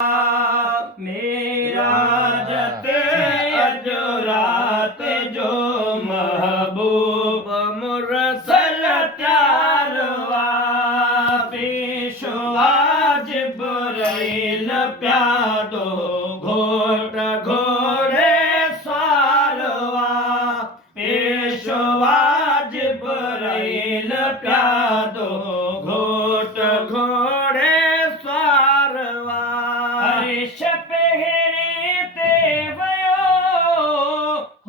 मेरा जते अजरात जो महबूब मुरसल त्यारवा पेशवा जिब्राइल प्यादो घोट घोड़े स्वारवा पेशवा जिब्राइल प्यादो घोट घोड़े स्वारवा अर्श पहरे ते वयो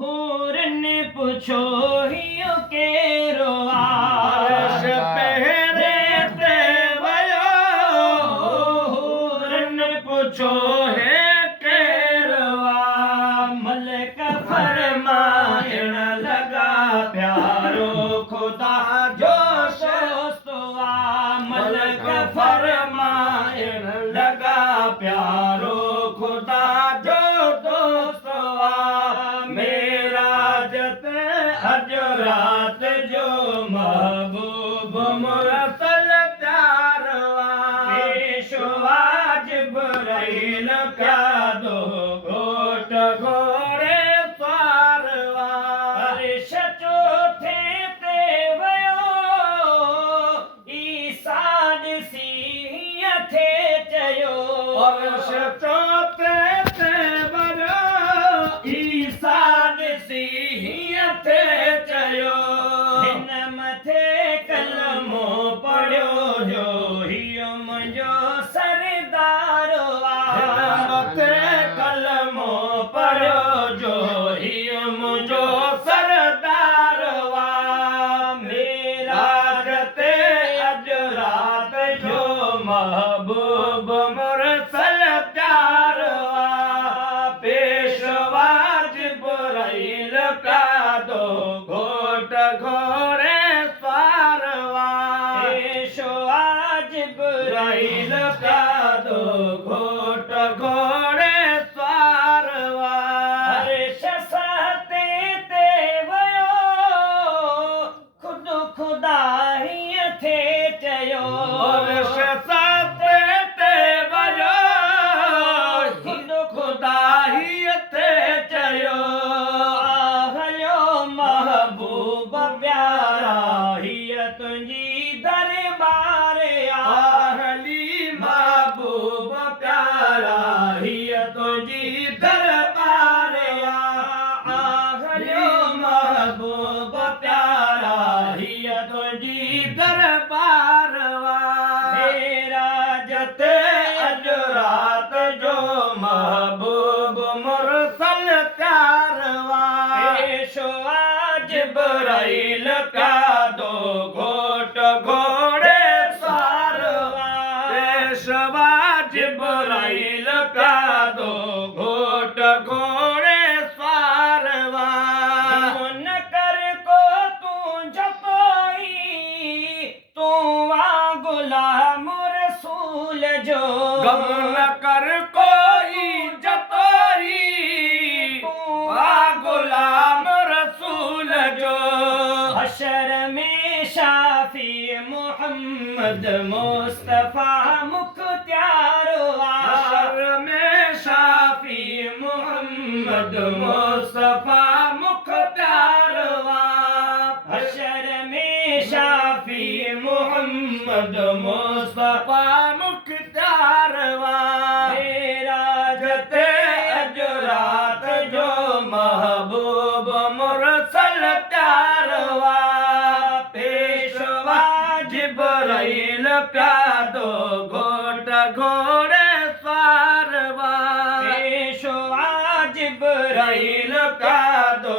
हुरन पुछो हियो केरो अर्श पहरे ते वयो हुरन पुछो है केरवा मलक फरमाइण लगा प्यारो खुदा जो सोस्तवा मलक फरमाइण लगा प्यारो खुदा जो दोस्तवा मेरा जत अजरात जो महबूब मुरसल प्यारवा पेशवा जिब्राइल प्यादो घोट घोड़े स्वारवा अर्श चौथे ते वयो ईसा ॾिसी थे चयो अर्श चौथे ते वयो ईसा ॾिसी थे चयो हिन मथे कलमो पढ़ियो जो हियो मुंहिंजो सरदार हिन मथे कलमो पढ़ियो जो हियो मुंहिंजो सरदार मेरा जते अजरात जो महबूब मुरसल प्यारवा पेशवा जिब्राइल प्यादो घोट घोड़े स्वारवा पेशवा जिब्राइल प्यादो घोट घोड़े स्वारवा अर्श सते ते वयो खुद खुदा ही थे चयो अर्श सते ते वयो खुद खुदा ही थे चयो आहलियो महबूब प्यारा हिय तुंहिंजी दरबार आहली महबूब प्यारा हिय तुंहिंजी दरबार आहलियो महबूब प्यारा हिय तुंहिंजी दरबार मेरा जते अजरात जो महबूब मुरसल प्यारवा पेशवा जिब्राइल प्यादो घोट घोड़े स्वारवा पेशवा जिब्राइल प्यादो घोट घोड़े स्वारवा मुन कर को तू जपोई तू आ गुलाम रसूल जो गम न कर कोई जतोई तू आ गुलाम रसूल जो हशर में शाफी मोहम्मद मुस्तफा मुख्तियार हशर में शाफी मोहम्मद मुस्तफा मुख्तियार हशर में शाफी मोहम्मद मुस्तफा मुख्तियार मेरा जते अजरात जो महबूब मुरसल प्यारवा पेशवा जिब्राइल प्यादो घोट घोड़े स्वारवा पेशवा जिब्राइल प्यादो